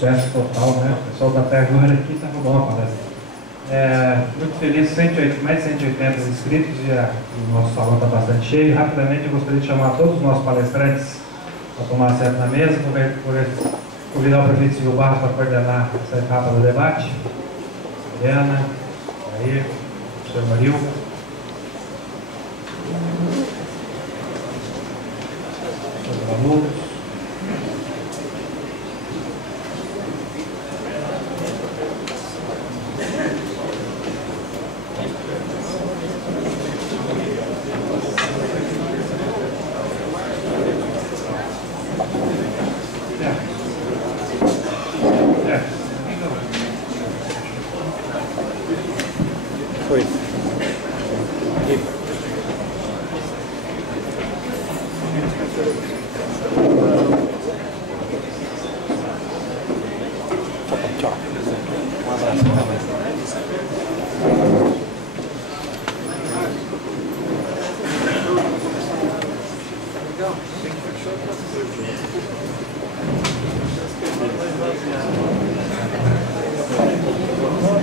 sucesso total, né? O pessoal da Terra agora aqui está bom a palestra. Muito feliz, mais de 180 inscritos e o nosso salão está bastante cheio. Rapidamente eu gostaria de chamar todos os nossos palestrantes para tomar assento na mesa, convidar o prefeito Silvio Barros para coordenar essa etapa do debate. Mariana, aí, o senhor Maril. Os alunos.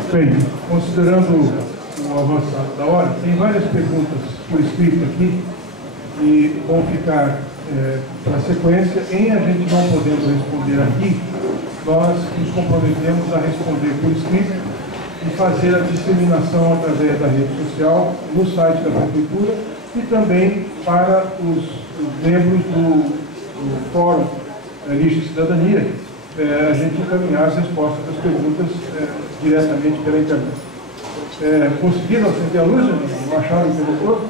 Bem, considerando o avançado da hora, tem várias perguntas por escrito aqui e vão ficar para a sequência. Em a gente não podendo responder aqui, nós nos comprometemos a responder por escrito e fazer a disseminação através da rede social, no site da Prefeitura e também para os membros do Fórum Lixo e Cidadania, a gente encaminhar as respostas das perguntas diretamente pela internet. Conseguiram acender a luz? Não acharam o interruptor?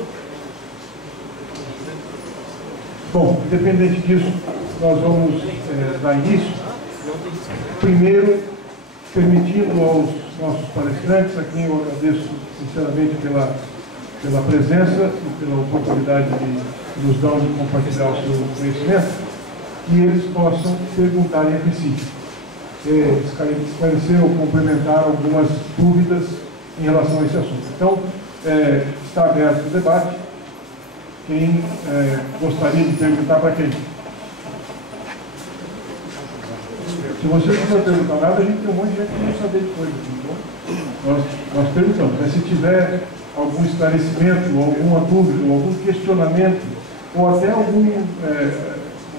Bom, independente disso, nós vamos dar início. Primeiro, permitindo aos nossos palestrantes, a quem eu agradeço sinceramente pela presença e pela oportunidade de nos dar e compartilhar o seu conhecimento, que eles possam perguntar entre si, esclarecer ou complementar algumas dúvidas em relação a esse assunto. Então, está aberto o debate. Quem gostaria de perguntar para quem? Se você não quiser perguntar nada, a gente tem um monte de gente que não sabe de coisa. Então, nós perguntamos. Mas se tiver algum esclarecimento, ou alguma dúvida, ou algum questionamento, ou até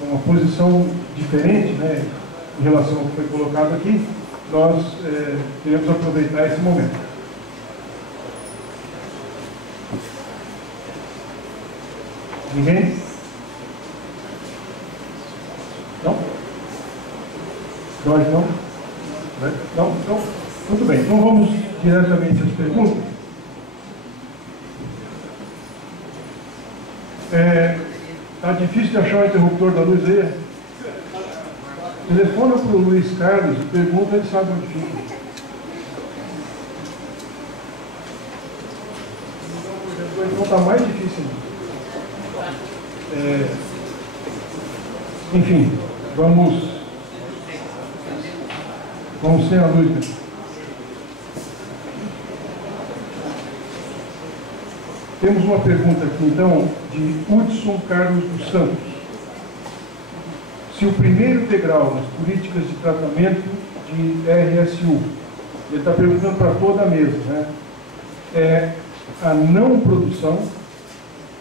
uma posição diferente, né, em relação ao que foi colocado aqui, nós queremos aproveitar esse momento. Ninguém? Não? Jorge, não? Não? Então, muito bem. Então vamos diretamente às perguntas. Está difícil de achar o interruptor da luz aí? Telefona para o Luiz Carlos e pergunta, ele sabe onde fica. Então está mais difícil. Enfim, vamos sem a luz, né? Temos uma pergunta aqui, então, de Hudson Carlos dos Santos. Se o primeiro degrau nas políticas de tratamento de RSU, ele está perguntando para toda a mesa, né, é a não produção,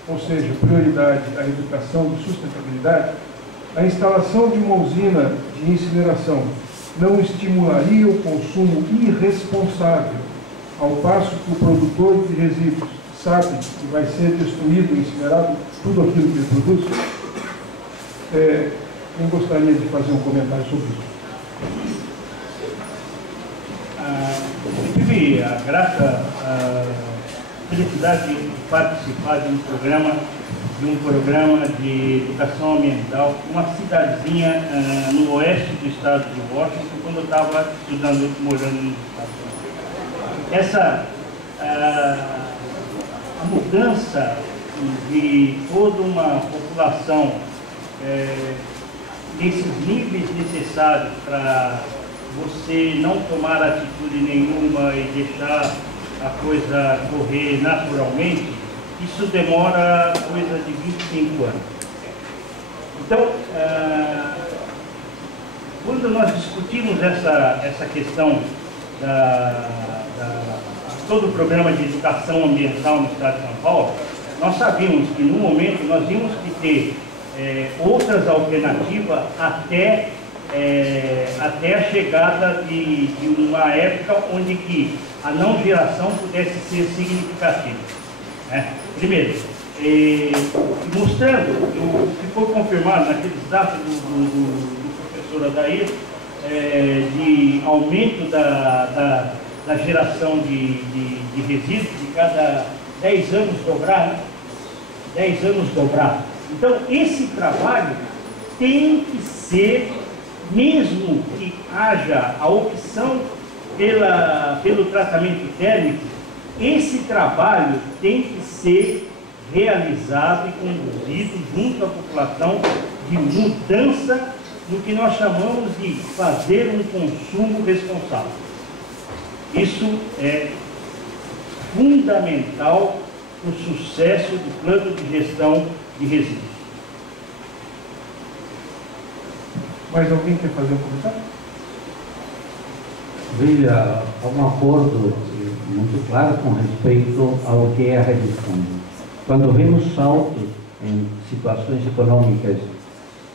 ou seja, prioridade à educação de sustentabilidade, a instalação de uma usina de incineração não estimularia o consumo irresponsável, ao passo que o produtor de resíduos sabe que vai ser destruído, incinerado, tudo aquilo que ele produz? Eu gostaria de fazer um comentário sobre isso. Eu tive a grata felicidade de participar de um programa de educação ambiental, uma cidadezinha no oeste do estado de Washington, quando eu estava estudando, morando no estado. A mudança de toda uma população nesses níveis necessários para você não tomar atitude nenhuma e deixar a coisa correr naturalmente, isso demora coisa de 25 anos. Então, quando nós discutimos essa questão todo o programa de educação ambiental no estado de São Paulo, nós sabíamos que no momento nós tínhamos que ter outras alternativas até a chegada de uma época onde que a não geração pudesse ser significativa. Né? Primeiro, mostrando, ficou confirmado naqueles dados do professor Adair, de aumento da geração de resíduos de cada 10 anos dobrar, né? 10 anos dobrar. Então, esse trabalho tem que ser, mesmo que haja a opção pelo tratamento térmico, esse trabalho tem que ser realizado e conduzido junto à população de mudança no que nós chamamos de fazer um consumo responsável. Isso é fundamental para o sucesso do plano de gestão de resíduos. Mais alguém quer fazer um comentário? Veja, há um acordo muito claro com respeito ao que é a redução. Quando vemos saltos em situações econômicas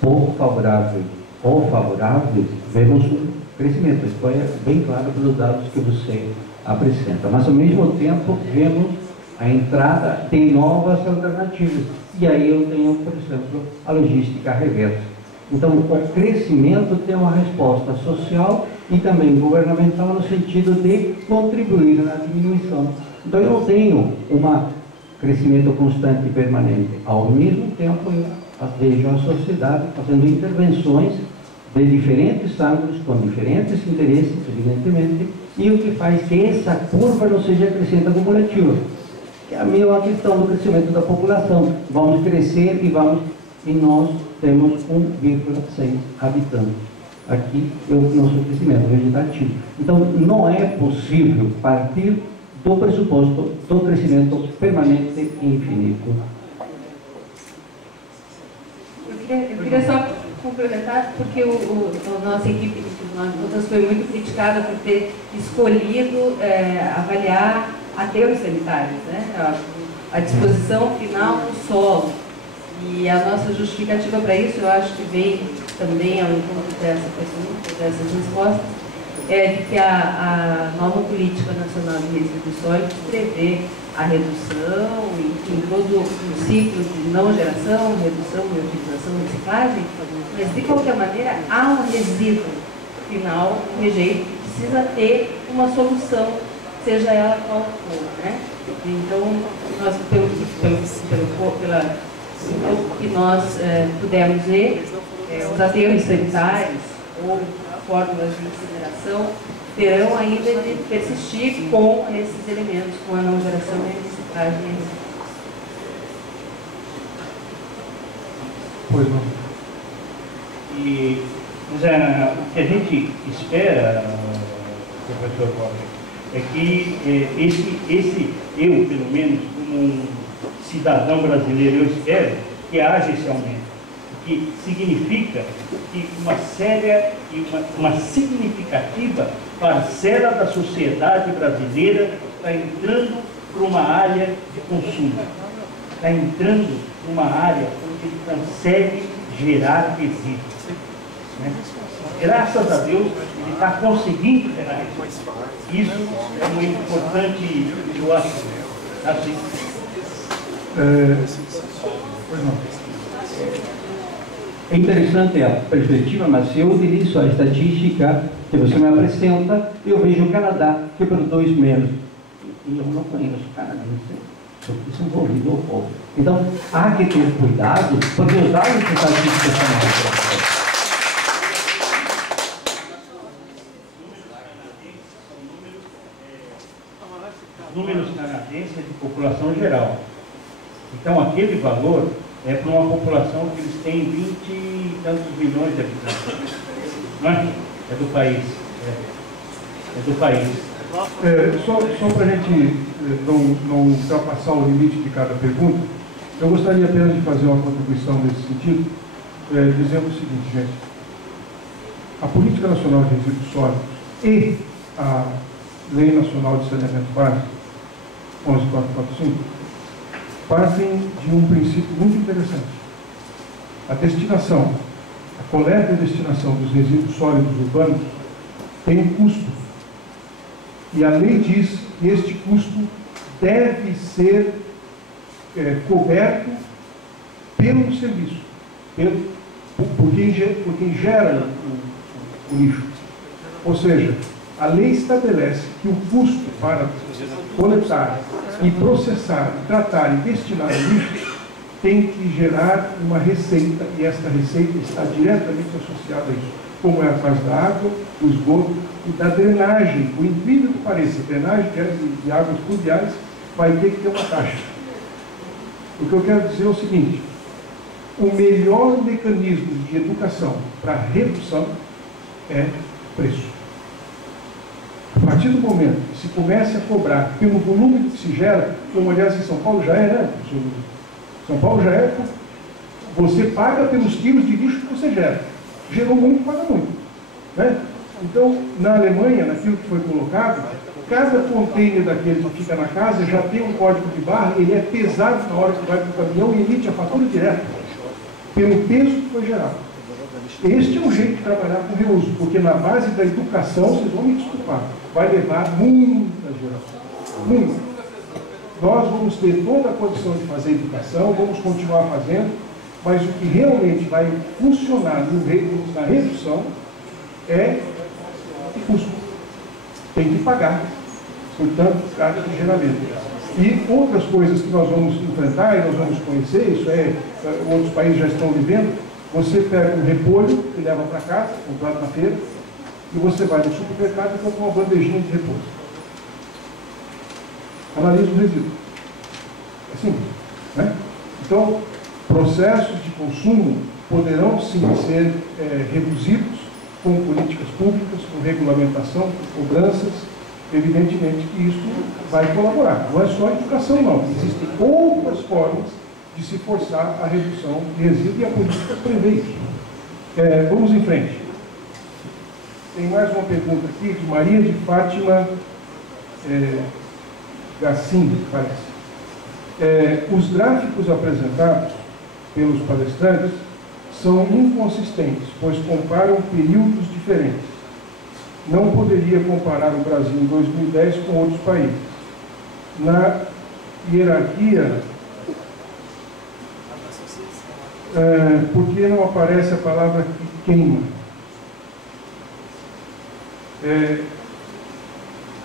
pouco favoráveis ou favoráveis, vemos um crescimento. Isso é bem claro pelos dados que você apresenta. Mas, ao mesmo tempo, vemos a entrada de novas alternativas. E aí eu tenho, por exemplo, a logística reversa. Então, o crescimento tem uma resposta social e também governamental no sentido de contribuir na diminuição. Então, eu não tenho um crescimento constante e permanente. Ao mesmo tempo, eu vejo a sociedade fazendo intervenções de diferentes ângulos, com diferentes interesses, evidentemente, e o que faz que essa curva não seja crescente acumulativa. Que é a mesma questão do crescimento da população. Vamos crescer e nós temos 1,6 habitantes. Aqui é o nosso crescimento vegetativo. Então, não é possível partir do pressuposto do crescimento permanente e infinito. Eu queria só complementar, porque a nossa equipe, nós foi muito criticada por ter escolhido avaliar aterros sanitários, né? A disposição final do solo. E a nossa justificativa para isso, eu acho que vem também ao encontro dessa pergunta, dessas respostas, é de que a nova política nacional de resíduos sólidos prevê a redução, enfim, todo o ciclo de não geração, redução, reutilização, reciclagem, mas de qualquer maneira há um resíduo final, um rejeito, que precisa ter uma solução, seja ela qual for, né? Então, nós, pelo que nós pudemos ver, os aterros sanitários ou fórmulas de incineração terão ainda de persistir com esses elementos, com a não geração e a reciclagem. Pois não. Mas o que a gente espera, professor Walter, é que eu, pelo menos, como um cidadão brasileiro, eu espero que haja esse aumento, que significa que uma séria e uma significativa parcela da sociedade brasileira está entrando para uma área de consumo, está entrando para uma área onde ele consegue gerar resíduos. Né? Graças a Deus, ele está conseguindo gerar resíduos. Isso é muito importante, eu acho, assim. Pois não. É interessante a perspectiva, mas se eu utilizo a estatística que você me apresenta, eu vejo o Canadá, que produz menos. E eu não conheço o Canadá, sou desenvolvido ou povo. Então, há que ter cuidado, porque os dados estatísticos são mais. Números canadenses de população geral. Então, aquele valor é para uma população que eles têm 20 e tantos milhões de habitantes. Não é? É do país. É do país. Só para a gente não ultrapassar o limite de cada pergunta, eu gostaria apenas de fazer uma contribuição nesse sentido, dizendo o seguinte, gente. a Política Nacional de Resíduos Sólidos e a Lei Nacional de Saneamento Básico, 11.445, partem de um princípio muito interessante. A destinação, a coleta e destinação dos resíduos sólidos urbanos tem um custo. E a lei diz que este custo deve ser coberto pelo serviço, por quem gera o lixo. Ou seja, a lei estabelece que o custo para coletar e processar, tratar e destinar o lixo tem que gerar uma receita, e esta receita está diretamente associada a isso, como é a parte da água, do esgoto e da drenagem. Por incrível que pareça, drenagem de águas pluviais vai ter que ter uma taxa. O que eu quero dizer é o seguinte: o melhor mecanismo de educação para redução é preço. A partir do momento que se começa a cobrar pelo volume que se gera, como aliás em São Paulo já é, né? São Paulo já é, você paga pelos quilos de lixo que você gera. Gerou muito, paga muito. Né? Então, na Alemanha, naquilo que foi colocado, cada container daquele que fica na casa já tem um código de barra, ele é pesado na hora que vai para o caminhão e emite a fatura direto, pelo peso que foi gerado. Este é um jeito de trabalhar com reuso, porque na base da educação, vocês vão me desculpar, vai levar muitas gerações. Muito. Nós vamos ter toda a condição de fazer educação, vamos continuar fazendo, mas o que realmente vai funcionar na redução é o custo. Tem que pagar, portanto, cada geramento. E outras coisas que nós vamos enfrentar e nós vamos conhecer, isso outros países já estão vivendo. Você pega um repolho e leva para casa, comprado na feira, e você vai no supermercado e compra uma bandejinha de repolho. Analisa o resíduo. É simples, né? Então, processos de consumo poderão sim ser reduzidos com políticas públicas, com regulamentação, com cobranças. Evidentemente que isso vai colaborar. Não é só a educação, não. Existem outras formas de se forçar a redução de resíduos e a política prevê isso. Vamos em frente. Tem mais uma pergunta aqui de Maria de Fátima Gacim, parece. Os gráficos apresentados pelos palestrantes são inconsistentes, pois comparam períodos diferentes. Não poderia comparar o Brasil em 2010 com outros países. Na hierarquia, por que não aparece a palavra que queima?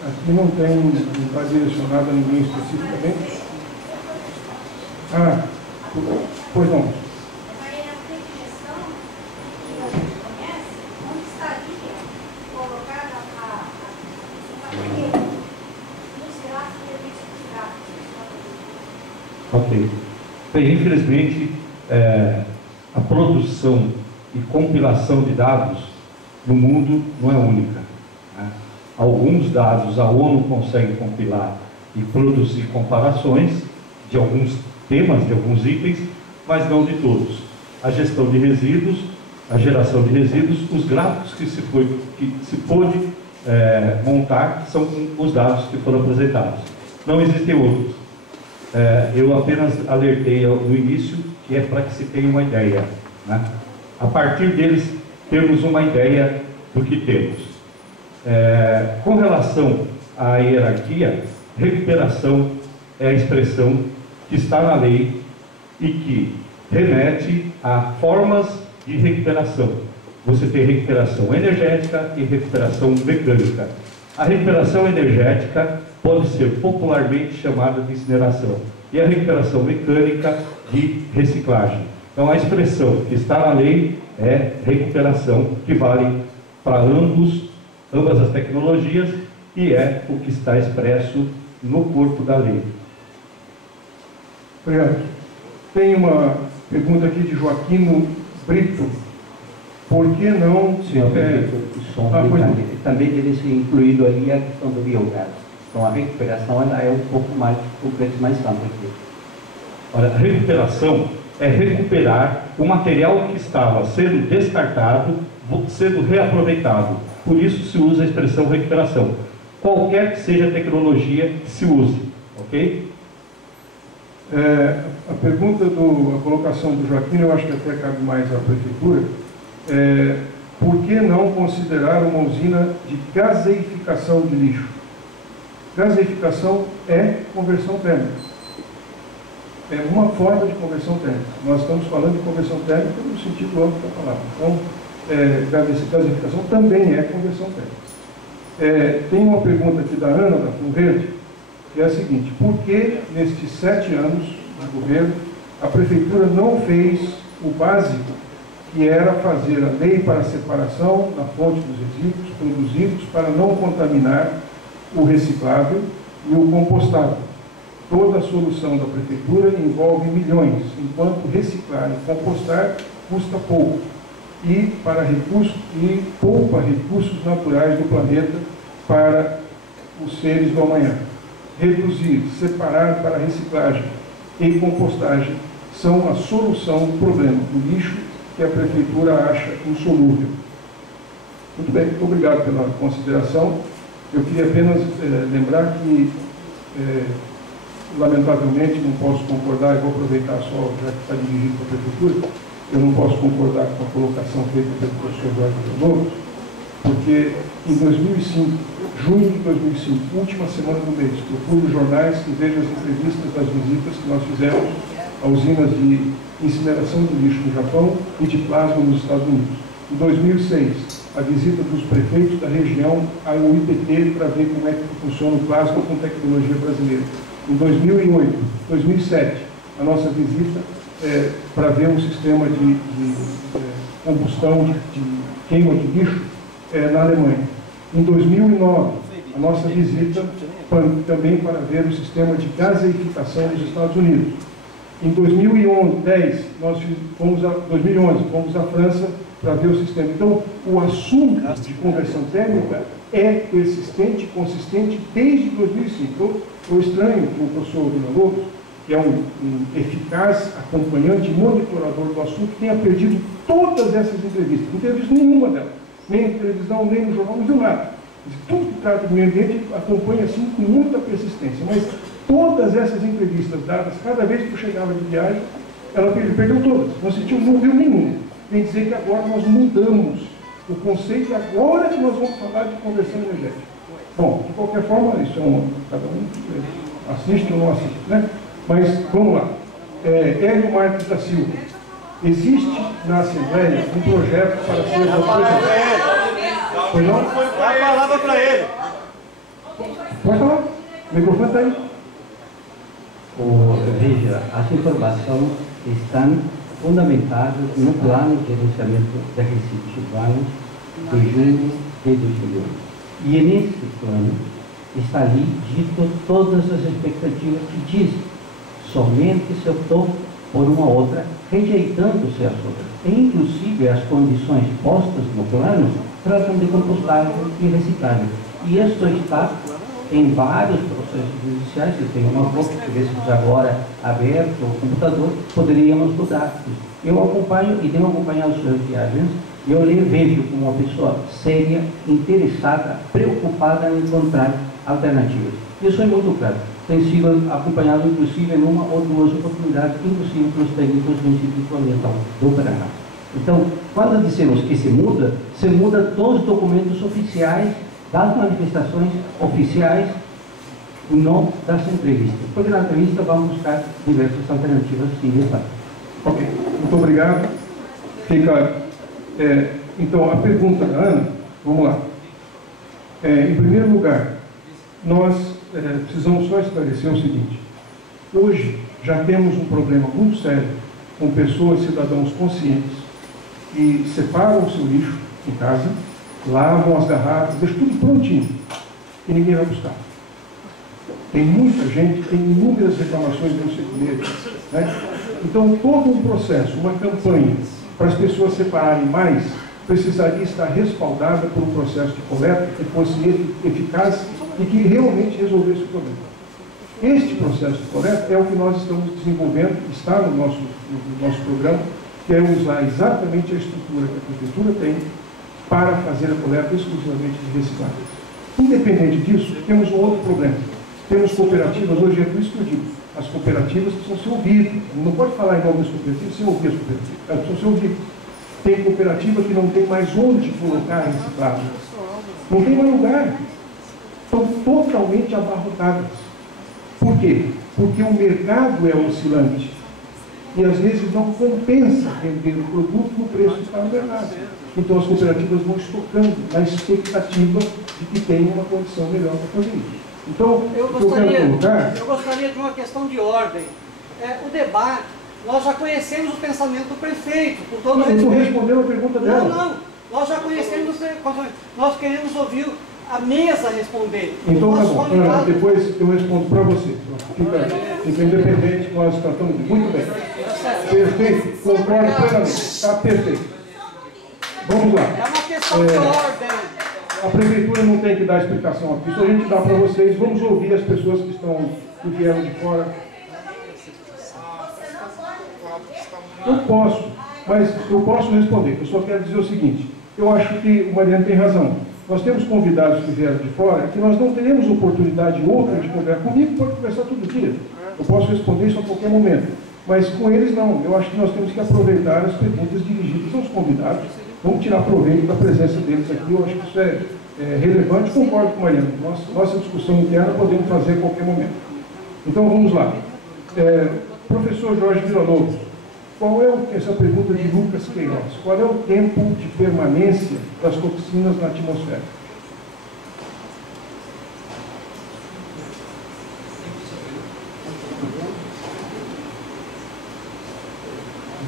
Aqui não está direcionado a ninguém especificamente. Pois não. Ok. Bem, infelizmente, a produção e compilação de dados no mundo não é única. Né? Alguns dados a ONU consegue compilar e produzir comparações de alguns temas, de alguns itens, mas não de todos. A gestão de resíduos, a geração de resíduos, os gráficos que se pôde montar são os dados que foram apresentados. Não existem outros. Eu apenas alertei no início que é para que se tenha uma ideia. Né? A partir deles, temos uma ideia do que temos. Com relação à hierarquia, recuperação é a expressão que está na lei e que remete a formas de recuperação. Você tem recuperação energética e recuperação mecânica. A recuperação energética pode ser popularmente chamada de incineração e a recuperação mecânica de reciclagem. Então a expressão que está na lei é recuperação, que vale para ambas as tecnologias e é o que está expresso no corpo da lei. Obrigado. Tem uma pergunta aqui de Joaquino Brito. Por que não... Senhor prefeito, também deve ser incluído ali a questão do biogás. Então a recuperação ela é um pouco mais completa, mais ampla aqui. Olha, a recuperação é recuperar o material que estava sendo descartado sendo reaproveitado. Por isso se usa a expressão recuperação. Qualquer que seja a tecnologia que se use, ok? A pergunta, a colocação do Joaquim, eu acho que até cabe mais à prefeitura. Por que não considerar uma usina de gaseificação de lixo? Gaseificação é conversão térmica. É uma forma de conversão térmica. Nós estamos falando de conversão térmica no sentido amplo da palavra. Então, gaseificação também é conversão térmica. Tem uma pergunta aqui da Ana, da Fundo Verde, que é a seguinte: por que nestes 7 anos de governo a prefeitura não fez o básico, que era fazer a lei para a separação da fonte dos resíduos produzidos para não contaminar o reciclável e o compostável? Toda a solução da prefeitura envolve milhões, enquanto reciclar e compostar custa pouco e poupa recursos naturais do planeta para os seres do amanhã. Reduzir, separar para reciclagem e compostagem são a solução do problema do lixo que a prefeitura acha insolúvel. Muito bem, muito obrigado pela consideração. Eu queria apenas lembrar que, lamentavelmente, não posso concordar, e vou aproveitar só, já que está dirigido para a prefeitura, eu não posso concordar com a colocação feita pelo professor Jorge Leonardo, porque em 2005, junho de 2005, última semana do mês, procure os jornais e veja as entrevistas das visitas que nós fizemos a usinas de incineração de lixo no Japão e de plasma nos Estados Unidos. Em 2006, a visita dos prefeitos da região ao IPT para ver como é que funciona o plasma com tecnologia brasileira. Em 2007, a nossa visita para ver um sistema de combustão, de queima de lixo na Alemanha. Em 2009, a nossa visita também para ver o sistema de gaseificação nos Estados Unidos. Em 2011, fomos à França para ver o sistema. Então, o assunto de conversão térmica é persistente, consistente desde 2005. Eu estranho que o professor Villa-Lobos, que é um eficaz acompanhante e monitorador do assunto, tenha perdido todas essas entrevistas. Não tenha visto nenhuma delas, nem na televisão, nem no jornal, não viu nada. Tudo que trata do meio ambiente acompanha assim com muita persistência. Mas todas essas entrevistas dadas, cada vez que eu chegava de viagem, ela perdeu todas, não viu nenhuma. Vem dizer que agora nós mudamos o conceito e agora que nós vamos falar de conversão energética. Bom, de qualquer forma, isso é cada um assiste ou não assiste, né? Mas vamos lá. Hélio Marques da Silva. Existe na Assembleia um projeto para ser apresentado. Foi não? Dá a palavra para ele. Pode falar. O microfone está aí. Veja, as informações estão fundamentadas no plano de gerenciamento de resíduos urbanos de junho de 2001. E nesse plano está ali dito todas as expectativas que diz, somente se optou por uma outra, rejeitando-se as outras. E, inclusive, as condições postas no plano tratam de compostagem e reciclagem. E isso está em vários processos judiciais. Eu tenho uma cópia que tivéssemos agora aberto o computador, poderíamos mudar. Eu acompanho e tenho acompanhado suas viagens, e eu lhe vejo como uma pessoa séria, interessada, preocupada em encontrar alternativas. Isso é muito claro. Tem sido acompanhado, inclusive, em uma ou duas oportunidades, inclusive pelos técnicos do Instituto Ambiental do Paraná. Então, quando dizemos que se muda dos documentos oficiais, das manifestações oficiais, não das entrevistas. Porque na entrevista vamos buscar diversas alternativas de debate. Ok, muito obrigado. Então, a pergunta da Ana, vamos lá. Em primeiro lugar, nós precisamos só esclarecer o seguinte: hoje já temos um problema muito sério com pessoas, cidadãos conscientes, que separam o seu lixo em casa, lavam as garrafas, deixam tudo prontinho e ninguém vai buscar. Tem muita gente, tem inúmeras reclamações no segmento, né? Então, todo um processo, uma campanha para as pessoas separarem mais, precisaria estar respaldada por um processo de coleta que fosse eficaz e que realmente resolvesse o problema. Este processo de coleta é o que nós estamos desenvolvendo, está no nosso programa, que é usar exatamente a estrutura que a prefeitura tem para fazer a coleta exclusivamente de recicláveis. Independente disso, temos um outro problema. Temos cooperativas, hoje é por isso que eu digo, as cooperativas precisam ser ouvidas. Não pode falar em nome das cooperativas sem ouvir as cooperativas. Elas precisam ser ouvidas. Tem cooperativa que não tem mais onde colocar reciclável. Não tem mais lugar. Estão totalmente abarrotadas. Por quê? Porque o mercado é oscilante. E às vezes não compensa vender o produto no preço que está no mercado. Então as cooperativas vão estocando na expectativa de que tenha uma condição melhor para fazer isso. Então, eu gostaria de uma questão de ordem. O debate, nós já conhecemos o pensamento do prefeito, por todo respeito. Eu estou respondendo a pergunta dela. Não, nós já conhecemos, nós queremos ouvir a mesa responder. Então tá bom, depois eu respondo para você. Fica independente, nós tratamos muito bem. Perfeito, concordo plenamente. Está perfeito. Vamos lá. É uma questão de ordem. A prefeitura não tem que dar explicação aqui, isso a gente dá para vocês. Vamos ouvir as pessoas que vieram de fora. Eu posso, mas eu posso responder. Eu só quero dizer o seguinte, eu acho que o Mariano tem razão. Nós temos convidados que vieram de fora que nós não teremos oportunidade outra de conversar. Comigo pode conversar todo dia. Eu posso responder isso a qualquer momento. Mas com eles não. Eu acho que nós temos que aproveitar as perguntas dirigidas aos convidados. Vamos tirar proveito da presença deles aqui. Eu acho que isso é relevante. Concordo com o Mariano. Nossa discussão interna podemos fazer a qualquer momento. Então vamos lá. Professor Jorge Villalobos, qual é essa pergunta de Lucas Queiroz? Qual é o tempo de permanência das toxinas na atmosfera?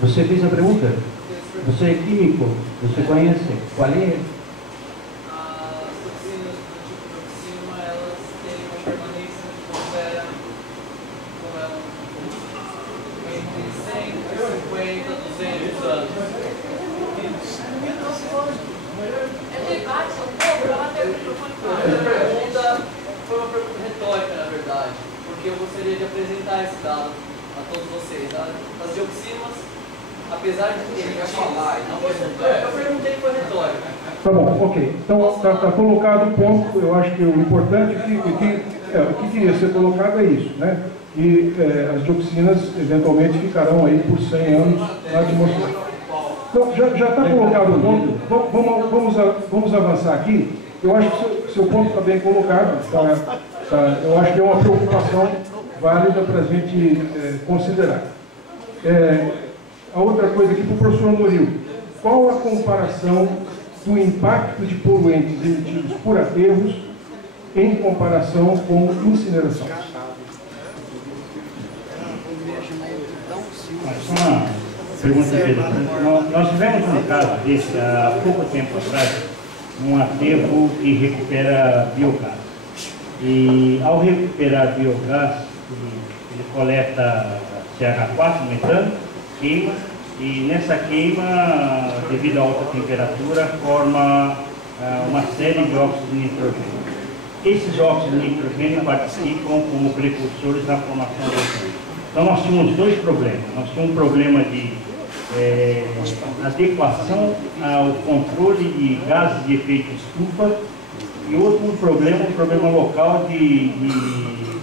Você fez a pergunta? Você é químico? Você conhece? Qual é? As toxinas do tipo toxina, elas têm uma permanência na atmosfera entre 150 a 200 anos. Essa pergunta foi uma pergunta retórica, na verdade, porque eu gostaria de apresentar esse dado a todos vocês. As dioxinas, apesar de ele falar e não perguntar, eu perguntei que foi retórica. Tá bom, ok. Então está colocado o ponto. Eu acho que o importante o que queria ser colocado é isso, né? E as dioxinas eventualmente ficarão aí por 100 anos na atmosfera. Então já está colocado o ponto. Vamos avançar aqui. Eu acho que seu ponto está bem colocado. Eu acho que é uma preocupação válida para a gente considerar. A outra coisa aqui para o professor Noril. Qual a comparação do impacto de poluentes emitidos por aterros em comparação com incineração? Uma pergunta interessante. Nós tivemos um caso desse há pouco tempo atrás, um aterro que recupera biogás. E ao recuperar biogás, ele coleta CH4, metano, queima, e nessa queima, devido à alta temperatura, forma uma série de óxidos de nitrogênio. Esses óxidos de nitrogênio participam como precursores na formação do ozônio. Então nós tínhamos dois problemas. Nós tínhamos um problema de adequação ao controle de gases de efeito estufa e outro um problema local de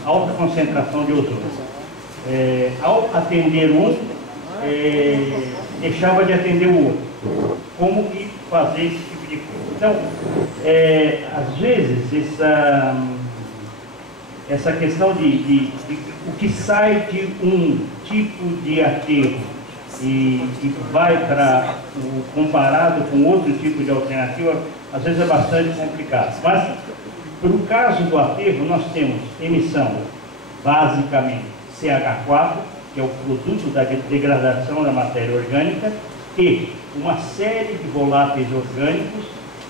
alta concentração de ozônio. Ao atender um, deixava de atender o outro. Como que fazer esse tipo de coisa? Então, às vezes, essa questão de o que sai de um tipo de aterro e vai para comparado com outro tipo de alternativa, às vezes é bastante complicado. Mas, no caso do aterro, nós temos emissão, basicamente, CH4, que é o produto da degradação da matéria orgânica, e uma série de voláteis orgânicos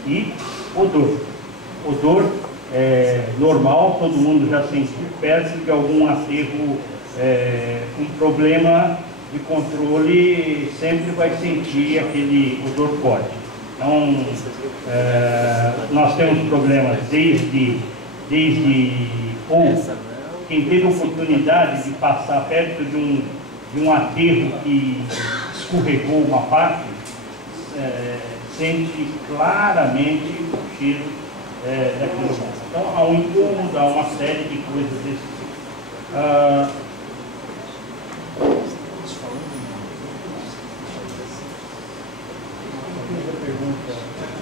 e odor. Odor normal, todo mundo já sentiu perto de algum aterro com problema de controle, sempre vai sentir aquele odor forte. Então, nós temos problemas desde quem teve oportunidade de passar perto de um aterro que escorregou uma parte, sente claramente o cheiro daquilo lá. Então há um incômodo, há uma série de coisas desse tipo.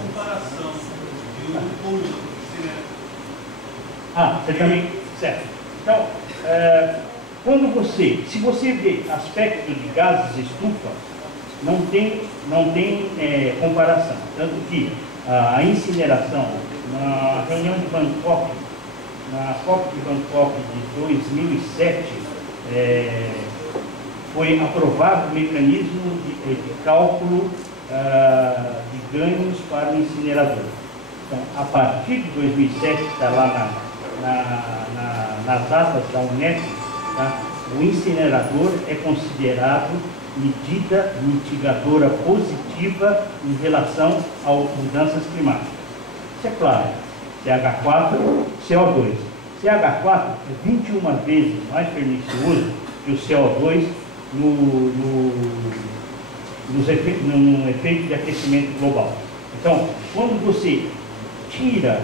Comparação de um com o outro. Você também, certo. Então, se você vê aspecto de gases estufa, não tem comparação. Tanto que a incineração, na reunião de Bangkok, na COP de Bangkok de 2007, foi aprovado o mecanismo de cálculo de ganhos para o incinerador. Então, a partir de 2007, está lá nas datas da UNEP, tá? O incinerador é considerado medida mitigadora positiva em relação às mudanças climáticas. Isso é claro, CH4, CO2. CH4 é 21 vezes mais pernicioso que o CO2 no efeito de aquecimento global. Então, quando você tira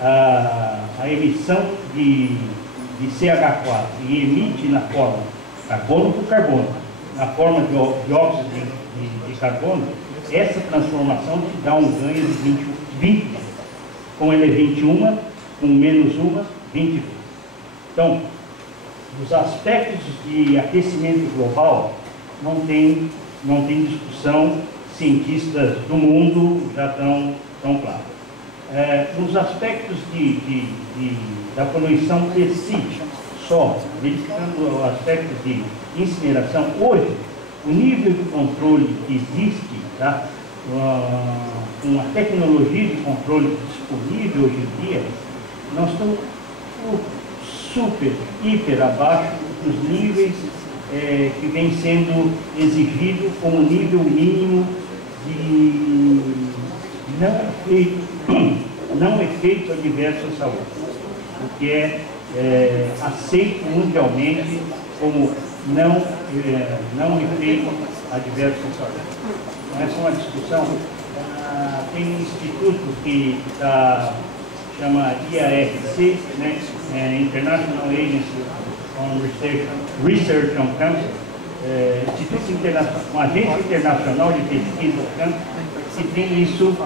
a emissão de CH4 e emite na forma carbono por carbono, na forma de dióxido de carbono, essa transformação te dá um ganho de 20, com ele é 21, com menos uma, 20. Então, os aspectos de aquecimento global não tem discussão, cientistas do mundo já estão claros. Nos aspectos da poluição per si, só, verificando o aspecto de incineração, hoje, o nível de controle que existe, tá, com a tecnologia de controle disponível hoje em dia, nós estamos super, hiper abaixo dos níveis que vem sendo exigido como nível mínimo de não efeito adverso à saúde, o que é aceito mundialmente como não efeito adverso à saúde. Então, essa é uma discussão. Tem um instituto que chama IARC, né? International Agency on Research on Cancer, uma agência internacional de pesquisa do câncer, que tem isso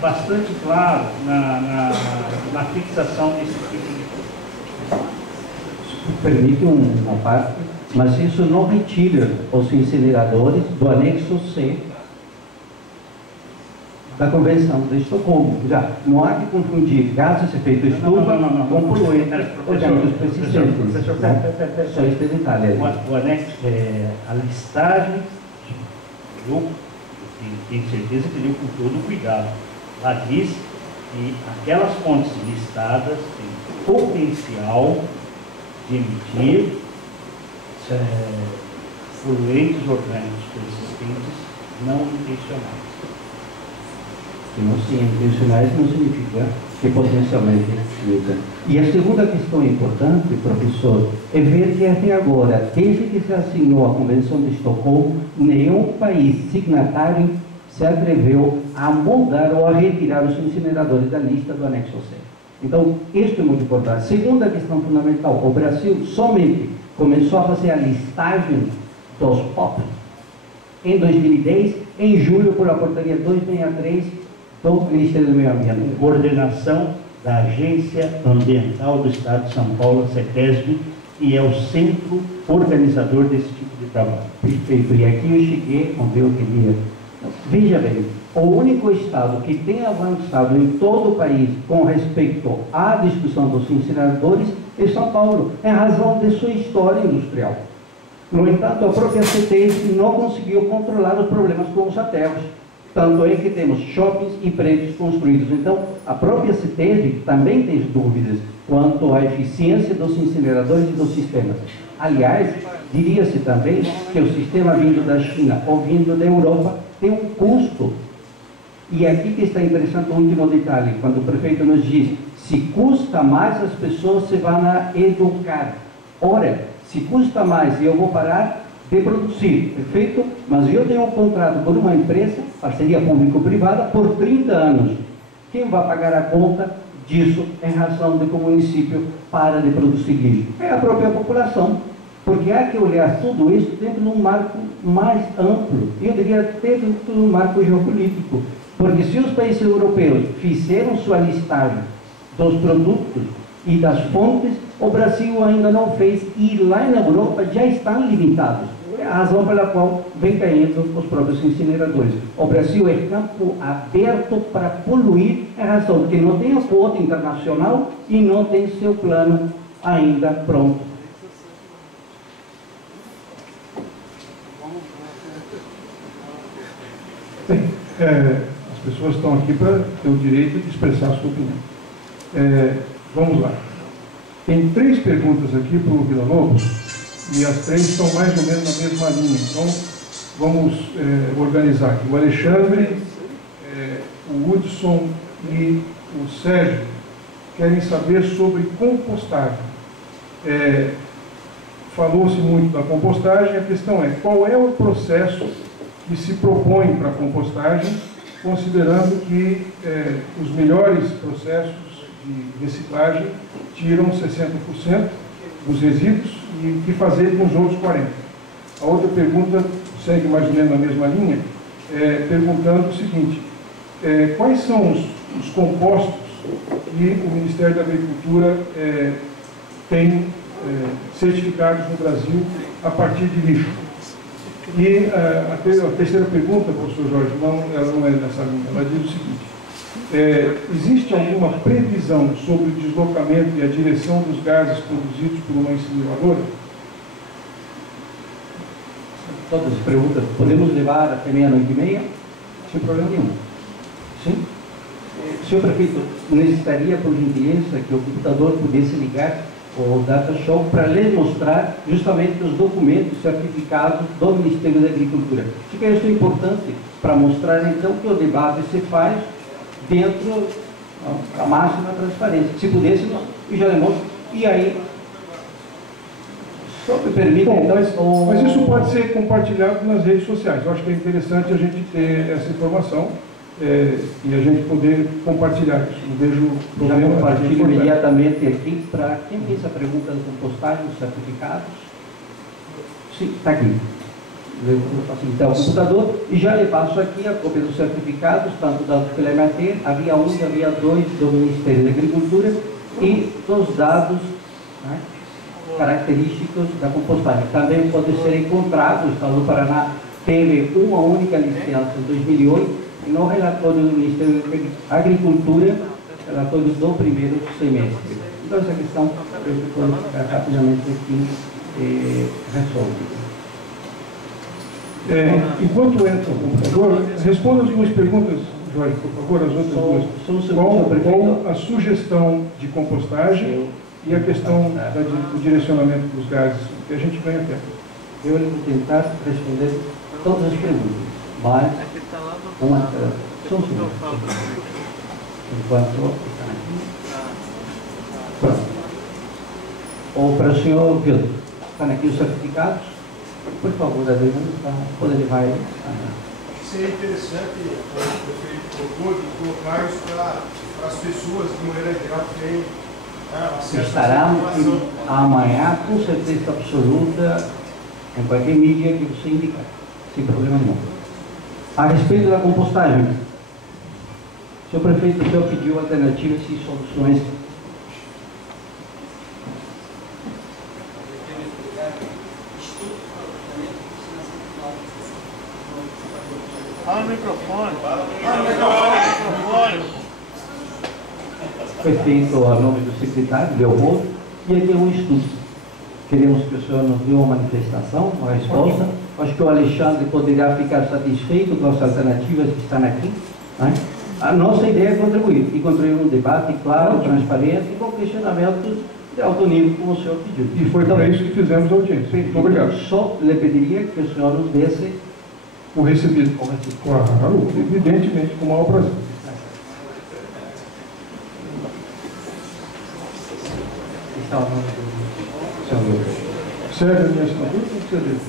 bastante claro na fixação desse tipo de coisa. Permite uma parte, mas isso não retira os incineradores do anexo C da Convenção de Estocolmo. Já não há que confundir gases de efeito estufa com poluentes orgânicos persistentes. Só esse detalhe. O anexo é a listagem, eu tenho certeza que deu com todo cuidado. Lá diz que aquelas fontes listadas têm potencial de emitir poluentes orgânicos persistentes não intencionais. Que não são intencionais não significa que potencialmente emitem. E a segunda questão importante, professor, é ver que até agora, desde que se assinou a Convenção de Estocolmo, nenhum país signatário se atreveu a mudar ou a retirar os incineradores da lista do anexo C. Então, isso é muito importante. Segunda questão fundamental, o Brasil somente começou a fazer a listagem dos POP em 2010, em julho, por a portaria 263 do Ministério do Meio Ambiente. Coordenação da Agência Ambiental do Estado de São Paulo, CETESB, que é o centro organizador desse tipo de trabalho. Perfeito. E aqui eu cheguei onde eu queria. Veja bem, o único estado que tem avançado em todo o país com respeito à discussão dos incineradores é São Paulo, em razão de sua história industrial. No entanto, a própria CETESB não conseguiu controlar os problemas com os aterros. Tanto é que temos shoppings e prédios construídos. Então, a própria CETESB também tem dúvidas quanto à eficiência dos incineradores e dos sistemas. Aliás, diria-se também que o sistema vindo da China ou vindo da Europa tem um custo. E aqui que está interessante o último detalhe, quando o prefeito nos diz, se custa mais, as pessoas se vão a educar. Ora, se custa mais e eu vou parar de produzir, perfeito? Mas eu tenho um contrato com uma empresa, parceria público-privada, por 30 anos. Quem vai pagar a conta disso em razão de que o município para de produzir lixo? É a própria população, porque há que olhar tudo isso dentro de um marco mais amplo, eu diria até dentro de um marco geopolítico, porque se os países europeus fizeram sua listagem dos produtos e das fontes, o Brasil ainda não fez, e lá na Europa já estão limitados. É a razão pela qual vem caindo os próprios incineradores. O Brasil é campo aberto para poluir, é a razão que não tem a quota internacional e não tem seu plano ainda pronto. Bem, as pessoas estão aqui para ter o direito de expressar a sua opinião. Vamos lá. Tem 3 perguntas aqui para o Vila Lobos, e as 3 estão mais ou menos na mesma linha. Então, vamos organizar aqui. O Alexandre, o Hudson e o Sérgio querem saber sobre compostagem. Falou-se muito da compostagem, a questão é, qual é o processo que se propõe para a compostagem, considerando que os melhores processos de reciclagem tiram 60% dos resíduos, e o que fazer com os outros 40%. A outra pergunta segue mais ou menos na mesma linha, perguntando o seguinte, quais são os compostos que o Ministério da Agricultura tem certificados no Brasil a partir de lixo? E a terceira pergunta, professor Jorge, ela não é nessa linha, ela diz o seguinte, existe alguma previsão sobre o deslocamento e a direção dos gases produzidos por uma incineradora? Todas as perguntas podemos levar até 00:30? Sem problema nenhum. Sim? Senhor prefeito, necessitaria, por gentileza, que o computador pudesse ligar o Data Show para lhe mostrar justamente os documentos certificados do Ministério da Agricultura. Acho que isso é importante para mostrar, então, que o debate se faz dentro da máxima transparência. Se pudesse, eu já lhe mostro. E aí, só me permite... Bom, então, mas isso pode ser compartilhado nas redes sociais. Eu acho que é interessante a gente ter essa informação e a gente poder compartilhar isso. Não vejo problema. Já compartilho imediatamente aqui para quem fez a pergunta da compostagem, dos certificados. Sim, está aqui. Eu vou facilitar o computador e já lhe passo aqui a cópia dos certificados, tanto dados pela EMATER, havia um e havia 2 do Ministério da Agricultura, e dos dados, né, característicos da compostagem. Também pode ser encontrado, o Estado do Paraná teve uma única licença em 2008, e no relatório do Ministério da Agricultura, relatório do primeiro semestre. Então, essa questão, eu vou ficar rapidamente aqui resolvida. Enquanto entra o computador, responda as 2 perguntas, Jorge, por favor, as outras 2. Qual a sugestão de compostagem e a questão do direcionamento dos gases, que a gente ganha tempo? Eu vou tentar responder todas as perguntas, mas uma só um segundo. Enquanto está aqui. Pronto. Ou para o senhor Vildo, estão aqui os certificados? Por favor, pode levar ele. Seria interessante, o prefeito propôs, colocar isso para as pessoas de maneira geral que têm acesso Estará à informação. amanhã, com certeza absoluta, em qualquer mídia que você indicar, sem problema nenhum. A respeito da compostagem, senhor prefeito, o senhor pediu alternativas e soluções. Fala no microfone. Fala no microfone. Foi feito a nome do secretário, Leopoldo, e aqui é um estudo. Queremos que o senhor nos dê uma manifestação, uma resposta. Acho que o Alexandre poderá ficar satisfeito com as alternativas que estão aqui. Né? A nossa ideia é contribuir, e contribuir num debate claro, transparente e com questionamentos de alto nível, como o senhor pediu. E foi para isso que fizemos a audiência. Muito obrigado. Só lhe pediria que o senhor nos desse o recebido. Claro, evidentemente, com o maior prazer. Está o nome do senhor. Serve a minha assinatura ou você dele?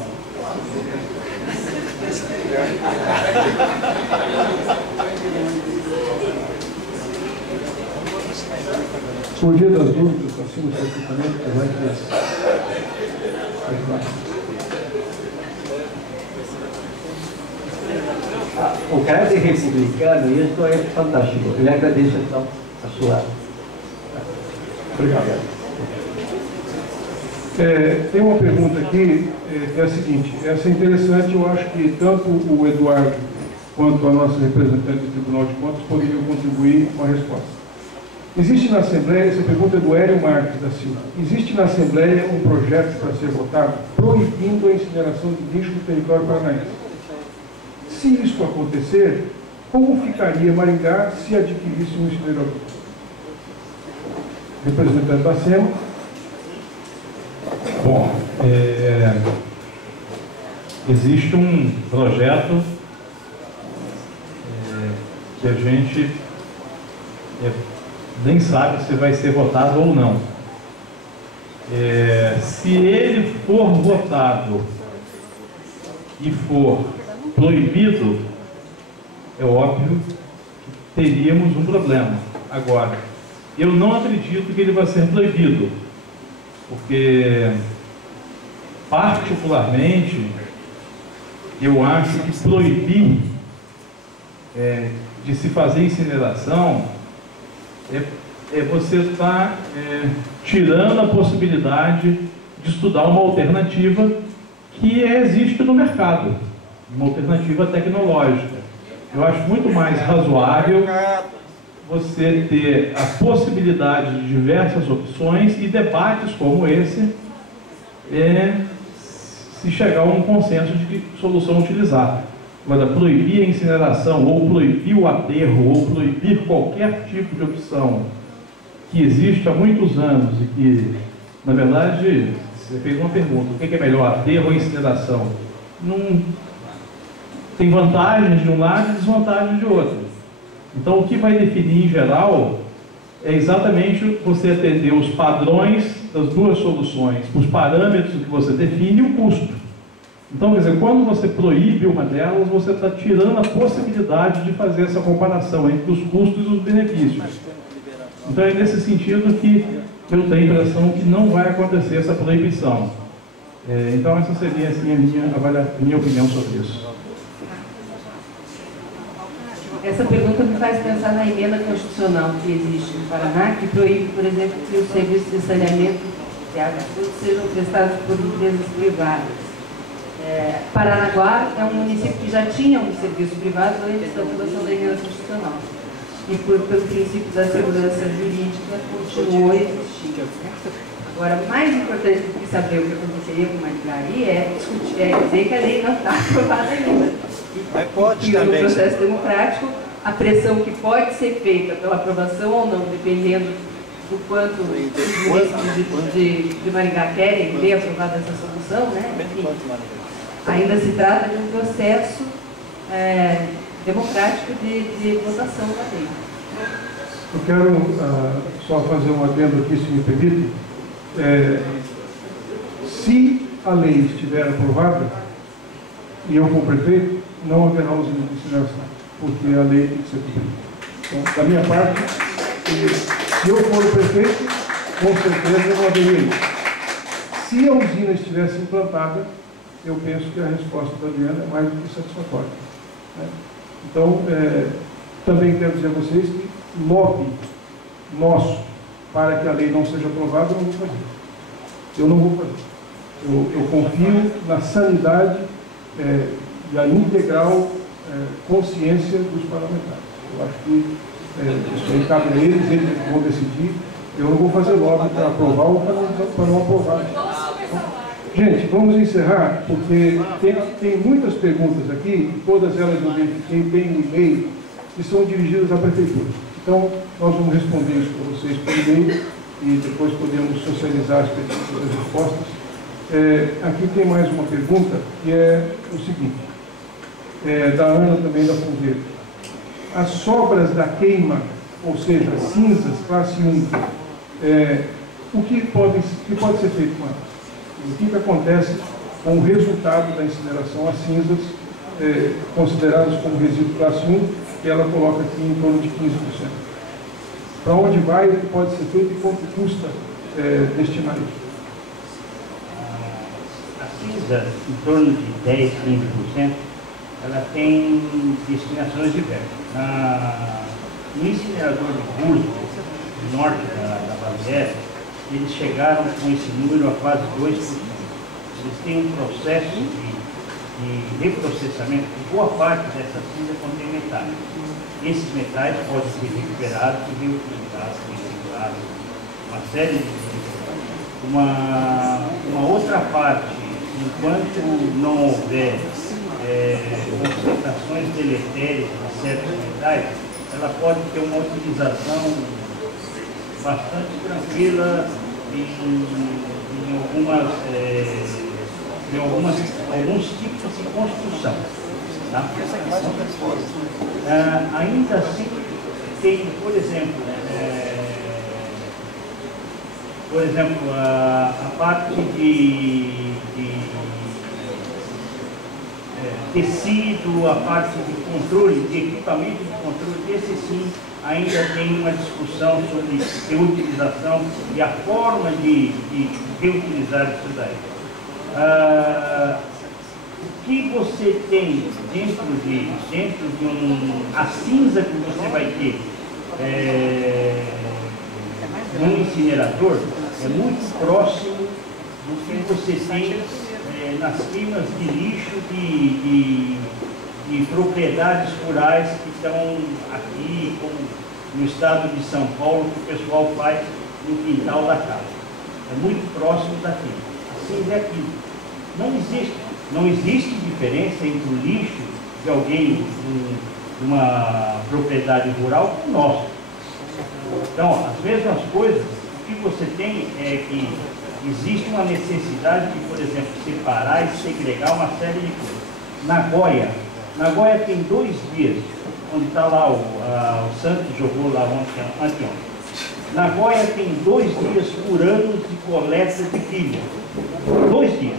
Por dia das dúvidas, assim, no seu equipamento, que vai ter. O caráter republicano, isso é fantástico. Eu lhe agradeço, então, a sua... Obrigado. Tem uma pergunta aqui, que é a seguinte, essa é interessante, eu acho que tanto o Eduardo quanto a nossa representante do Tribunal de Contas poderiam contribuir com a resposta. Existe na Assembleia, essa pergunta é do Hélio Marques da Silva, existe na Assembleia um projeto para ser votado proibindo a incineração de lixo no território paranaense. Se isso acontecer, como ficaria Maringá se adquirisse um incinerador? Representante da SEMA. Bom, existe um projeto que a gente nem sabe se vai ser votado ou não. Se ele for votado e for proibido, é óbvio que teríamos um problema. Agora, eu não acredito que ele vai ser proibido, porque, particularmente, eu acho que proibir de se fazer incineração você está tirando a possibilidade de estudar uma alternativa que existe no mercado, uma alternativa tecnológica. Eu acho muito mais razoável você ter a possibilidade de diversas opções e debates como esse, se chegar a um consenso de que solução utilizar. Agora, proibir a incineração, ou proibir o aterro, ou proibir qualquer tipo de opção que existe há muitos anos e que, na verdade, você fez uma pergunta, o que é melhor, aterro ou incineração? Não tem vantagens de um lado e desvantagens de outro. Então, o que vai definir em geral é exatamente você atender os padrões das duas soluções, os parâmetros que você define e o custo. Então, quer dizer, quando você proíbe uma delas, você está tirando a possibilidade de fazer essa comparação entre os custos e os benefícios. Então, é nesse sentido que eu tenho a impressão que não vai acontecer essa proibição. Então, essa seria assim, a minha opinião sobre isso. Essa pergunta me faz pensar na emenda constitucional que existe no Paraná, que proíbe, por exemplo, que os serviços de saneamento de água sejam prestados por empresas privadas. Paranaguá é um município que já tinha um serviço privado antes da fundação da emenda constitucional. E pelo princípio da segurança jurídica, continuou existindo. Agora, mais importante do que saber o que aconteceria com Maringá é dizer que a lei não está aprovada ainda. E no processo democrático, a pressão que pode ser feita pela aprovação ou não, dependendo do quanto os municípios de Maringá querem ver aprovada essa solução, né? Enfim, ainda se trata de um processo democrático de votação da lei. Eu quero só fazer um adendo aqui, se me permite. Se a lei estiver aprovada e eu for prefeito, não haverá usina de incineração, porque a lei tem que ser cumprida. Então, da minha parte, se eu for o prefeito, com certeza não haveria isso. Se a usina estivesse implantada, eu penso que a resposta da Adriana é mais do que satisfatória. Né? Então, também quero dizer a vocês que lobby nosso para que a lei não seja aprovada, eu não vou fazer. Eu não vou fazer. Eu confio na sanidade e a integral consciência dos parlamentares. Eu acho que isso aí cabe a eles vão decidir. Eu não vou fazer lobby para aprovar ou para não aprovar. Então, gente, vamos encerrar, porque tem muitas perguntas aqui, e todas elas eu verifiquei, tem um e-mail, que são dirigidas à prefeitura. Então, nós vamos responder isso para vocês por e-mail e depois podemos socializar as perguntas e as respostas. Aqui tem mais uma pergunta, que é o seguinte, da Ana também da Fulveira. As sobras da queima, ou seja, cinzas, classe 1, o que pode ser feito com elas? O que acontece com o resultado da incineração, as cinzas, considerados como resíduo classe 1, que ela coloca aqui em torno de 15%. Para onde vai, o que pode ser feito e quanto custa destinar isso? A cinza, em torno de 10, 15%, ela tem destinações diversas. No incinerador de Burgo, no norte da Baviera, eles chegaram com esse número a quase 2%. Eles têm um processo de reprocessamento, que boa parte dessa cinza contém metais. Esses metais podem ser recuperados e reutilizados, reciclados, uma série de coisas. Uma outra parte, enquanto não houver concentrações deletérias de certos metais, ela pode ter uma utilização bastante tranquila em alguns tipos de construção. Tá? Ainda assim, tem, por exemplo, a parte de tecido, a parte de controle, de equipamento de controle, esse sim ainda tem uma discussão sobre reutilização e a forma de reutilizar isso daí. O que você tem dentro de a cinza que você vai ter num incinerador é muito próximo do que você tem nas queimas de lixo de propriedades rurais que estão aqui, como no estado de São Paulo, que o pessoal faz no quintal da casa. É muito próximo daquilo. A cinza é aquilo. Não existe diferença entre o lixo de alguém de uma propriedade rural com o nosso. Então, as mesmas coisas, o que você tem é que existe uma necessidade de, por exemplo, separar e segregar uma série de coisas. Nagoya tem 2 dias, onde está lá o Santos jogou lá anteontem. Nagoya tem 2 dias por ano de coleta de pilha. 2 dias.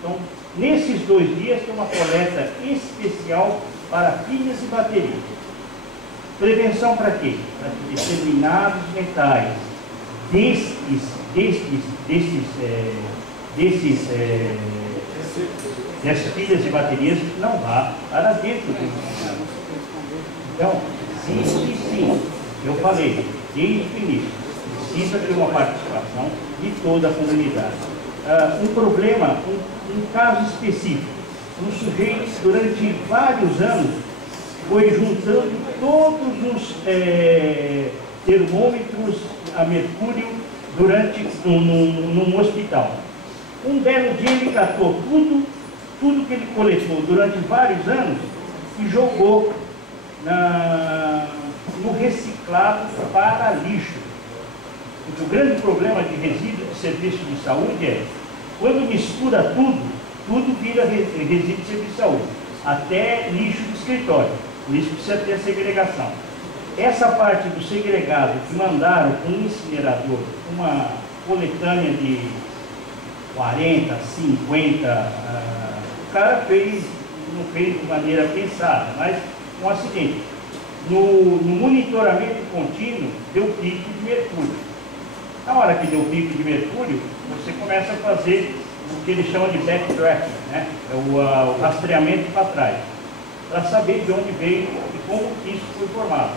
Então, nesses 2 dias tem uma coleta especial para pilhas e baterias. Prevenção para quê? Para que determinados metais dessas pilhas e baterias não vá para dentro do incinerador. Então, sim, eu falei, desde o início, precisa ter uma participação de toda a comunidade. Um problema, um caso específico, um sujeito durante vários anos foi juntando todos os termômetros a mercúrio durante num hospital. Um belo dia ele catou tudo que ele coletou durante vários anos e jogou no reciclado para lixo. Porque o grande problema de resíduo de serviço de saúde é, quando mistura tudo vira resíduo de serviço de saúde, até lixo de escritório. Por isso precisa ter segregação. Essa parte do segregado que mandaram com um incinerador, uma coletânea de 40, 50, o cara não fez de maneira pensada, mas um acidente. No monitoramento contínuo, deu pico de mercúrio. Na hora que deu pico de mercúrio, você começa a fazer o que eles chamam de backtracking, né? É o rastreamento para trás, para saber de onde veio e como isso foi formado.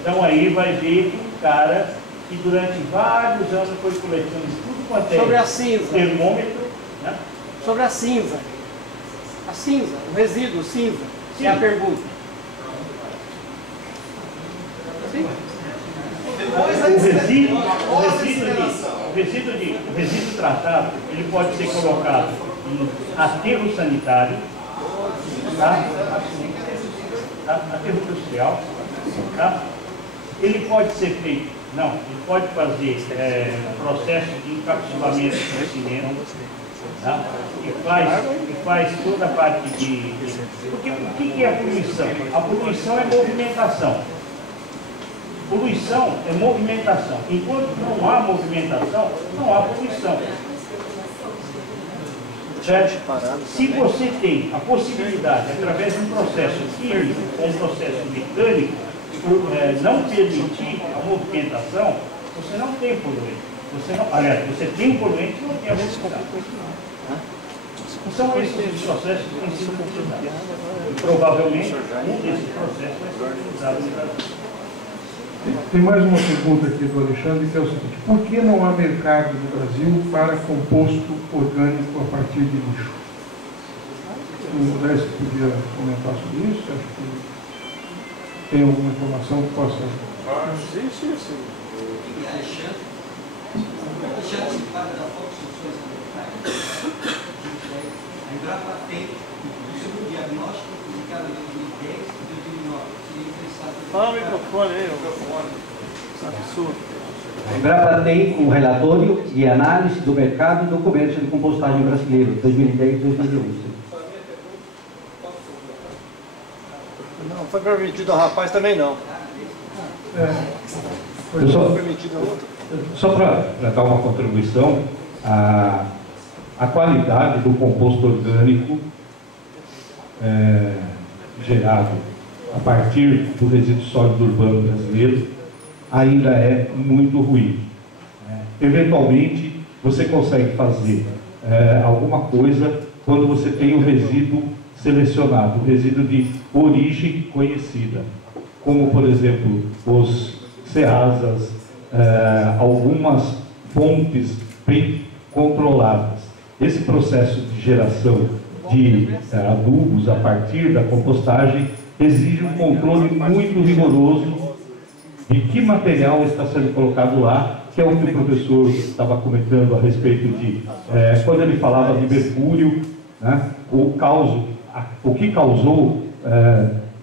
Então aí vai ver que um cara que durante vários anos foi coletando tudo quanto é sobre a cinza. Termômetro, né? Sobre a cinza. A cinza, o resíduo cinza, Sim. É a pergunta. Sim. O resíduo tratado, ele pode ser colocado em aterro sanitário, tá? Aterro industrial, tá? Ele pode ser feito, ele pode fazer processo de encapsulamento no cinema, tá? E faz toda a parte de... Porque o que é a poluição? A poluição é movimentação. Poluição é movimentação. Enquanto não há movimentação, não há poluição. certo? Se você tem a possibilidade, através de um processo químico ou um processo mecânico, não permitir a movimentação, você não tem poluente. Aliás, você tem um poluente e não tem a movimentação. São esses os processos que têm sido utilizados. E provavelmente um desses processos vai ser utilizado no Brasil. Tem mais uma pergunta aqui do Alexandre, que é o seguinte: por que não há mercado no Brasil para composto orgânico a partir de lixo? O Modesto podia comentar sobre isso? Acho que tem alguma informação que possa... Sim. Alexandre da Fox Soluções Ambientais. A Embrapa tem o diagnóstico publicado em 2010 e 2009. Seria interessado... Fala o microfone aí, o microfone. Isso é absurdo. A Embrapa tem um relatório de análise do mercado e do comércio de compostagem brasileiro, 2010 e 2011. Não foi permitido ao rapaz também não. Foi só permitido ao outro. Só para dar uma contribuição, a qualidade do composto orgânico gerado a partir do resíduo sólido urbano brasileiro ainda é muito ruim. Eventualmente, você consegue fazer alguma coisa quando você tem o resíduo selecionado, o resíduo de origem conhecida, como, por exemplo, os ceasas, algumas fontes bem controladas. Esse processo de geração de adubos a partir da compostagem exige um controle muito rigoroso de que material está sendo colocado lá, que é o que o professor estava comentando a respeito de, quando ele falava de mercúrio, né, o que causou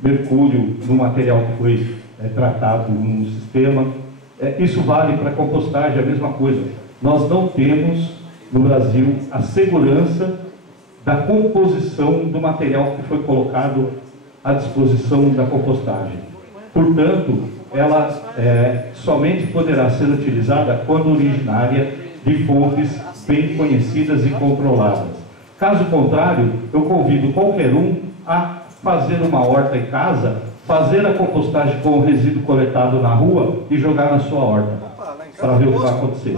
mercúrio no material que foi tratado num sistema. Isso vale para a compostagem, a mesma coisa. Nós não temos no Brasil a segurança da composição do material que foi colocado à disposição da compostagem. Portanto, ela somente poderá ser utilizada quando originária de fontes bem conhecidas e controladas. Caso contrário, eu convido qualquer um a fazer uma horta em casa, fazer a compostagem com o resíduo coletado na rua e jogar na sua horta, para ver o que vai acontecer.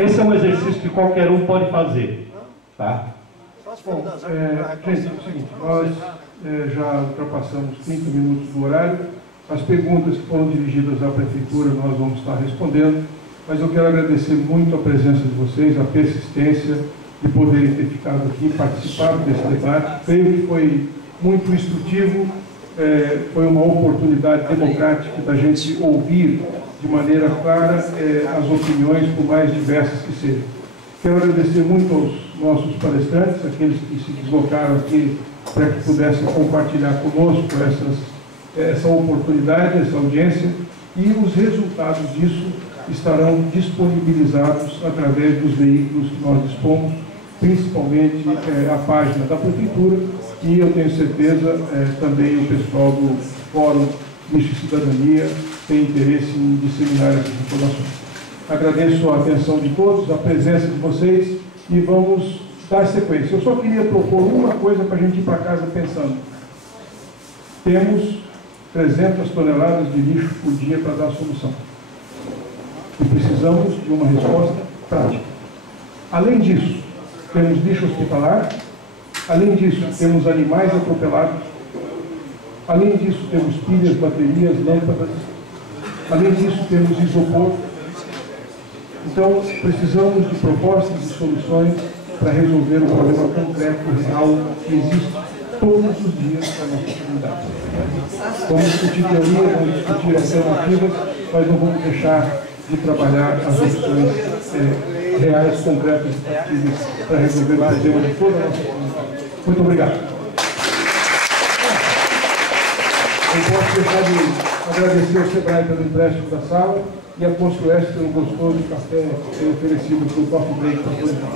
Esse é um exercício que qualquer um pode fazer. Tá? Bom, gente, é o seguinte, nós já ultrapassamos 30 minutos do horário. As perguntas que foram dirigidas à Prefeitura nós vamos estar respondendo, mas eu quero agradecer muito a presença de vocês, a persistência de poderem ter ficado aqui, participado desse debate. Creio que foi muito instrutivo, foi uma oportunidade democrática da gente ouvir de maneira clara as opiniões, por mais diversas que sejam. Quero agradecer muito aos nossos palestrantes, aqueles que se deslocaram aqui para que pudessem compartilhar conosco essa oportunidade, essa audiência, e os resultados disso estarão disponibilizados através dos veículos que nós dispomos, principalmente a página da Prefeitura, e eu tenho certeza também o pessoal do Fórum Lixo e Cidadania tem interesse em disseminar essas informações. Agradeço a atenção de todos, a presença de vocês, e vamos dar sequência. Eu só queria propor uma coisa para a gente ir para casa pensando. Temos 300 toneladas de lixo por dia para dar solução. E precisamos de uma resposta prática. Além disso, temos lixo hospitalar. Além disso, temos animais atropelados. Além disso, temos pilhas, baterias, lâmpadas. Além disso, temos isopor. Então, precisamos de propostas e soluções para resolver o problema concreto, real, que existe todos os dias na nossa comunidade. Vamos discutir teoria, vamos discutir alternativas, mas não vamos deixar de trabalhar as opções reais, concretas e factíveis para resolver o problema de toda a nossa comunidade. Muito obrigado. Não posso deixar de agradecer ao SEBRAE pelo empréstimo da sala e a Construeste pelo gostoso café oferecido pelo Coffee Break para todos nós.